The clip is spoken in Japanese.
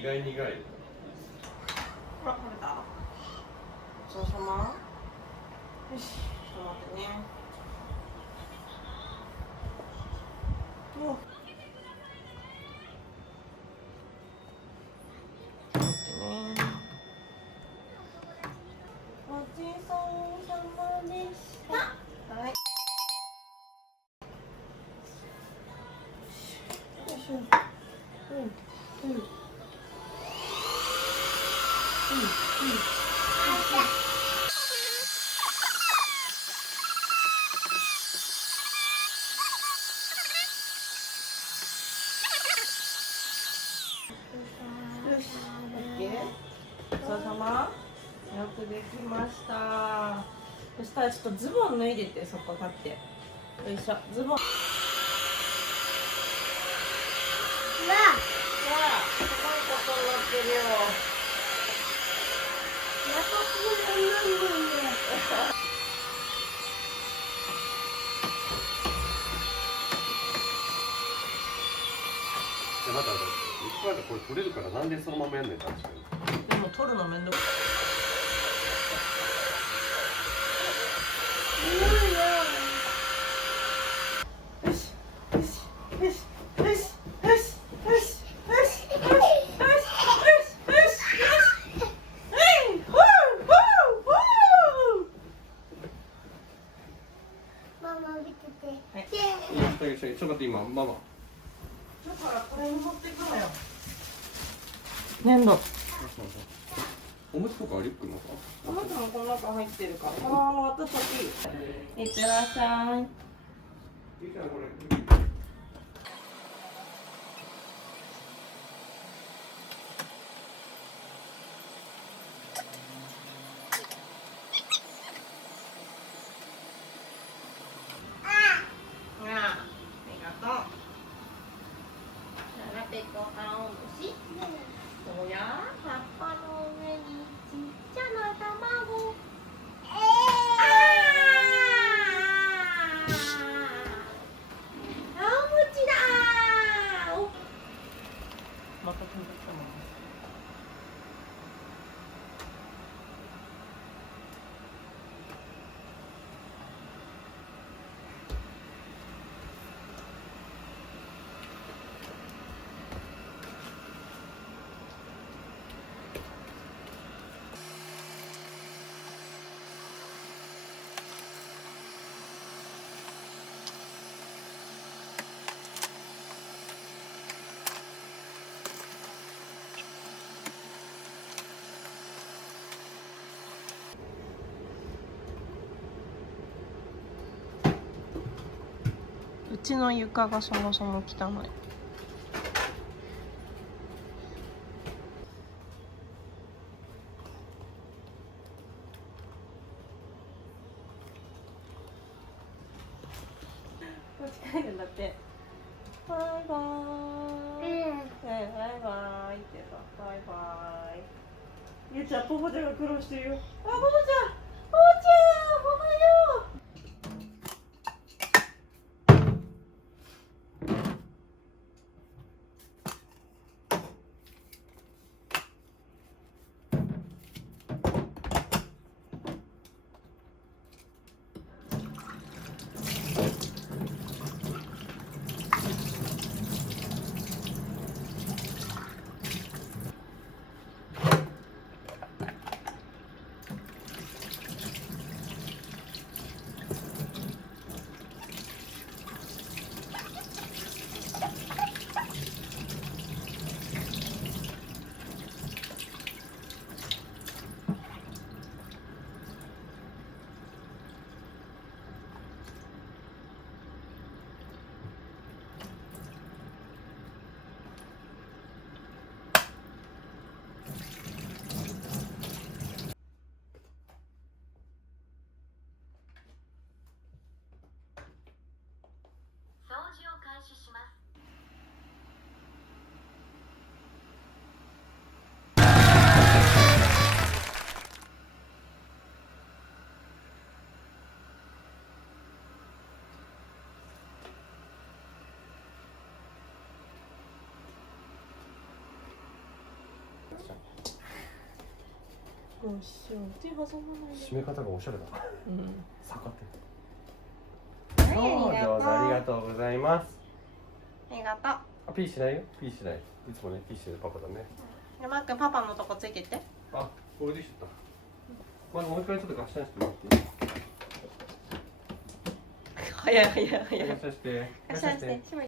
苦い苦い。ほら、食べた。ごちそうさま。よし、ちょっと待ってね。お。待ってね。ごちそうさまでした。はい。よいしょ。うん。うん。うん。うん。よし、オッケー。ごちそうさま。よくできました。そしたらちょっとズボン脱いでて、そこ立って。よいしょ、ズボン。わあ、すごいことになってるよ。またいっぱいこれ取れるからなんでそのままやんねん。確かに。でも取るのめんどくさい。よしよしよしよしよしよしよしよしよしよしよしよしよしちょっと待って今ママ。だからこれに持ってくのよ。粘土。おむつとかリュックのか。おむつもこの中入ってるから、このまま渡しちゃっていいよ。いってらっしゃい。また飛んできたもんね。うちの床がそもそも汚い。こっち帰るんだって。バイバーイ。バイバーイってさ、バイバーイ。ゆうちゃん、ポポちゃんが苦労してるよ。あ、ポポちゃん、ポポちゃん、おはよう。した。どうしよう。手挟まないで。締め方がおしゃれだ。うん。逆手。はい、上手、ありがとうございます。ありがとう。あ、ピーしないよ。ピーしない。いつもね、ピーしてるパパだね。マー君、パパのとこついてって。あ、これできちゃった。まずもう一回ちょっとガッシャンしてもらっていい？早い早い早い。ガッシャンして。ガシャンして、しめ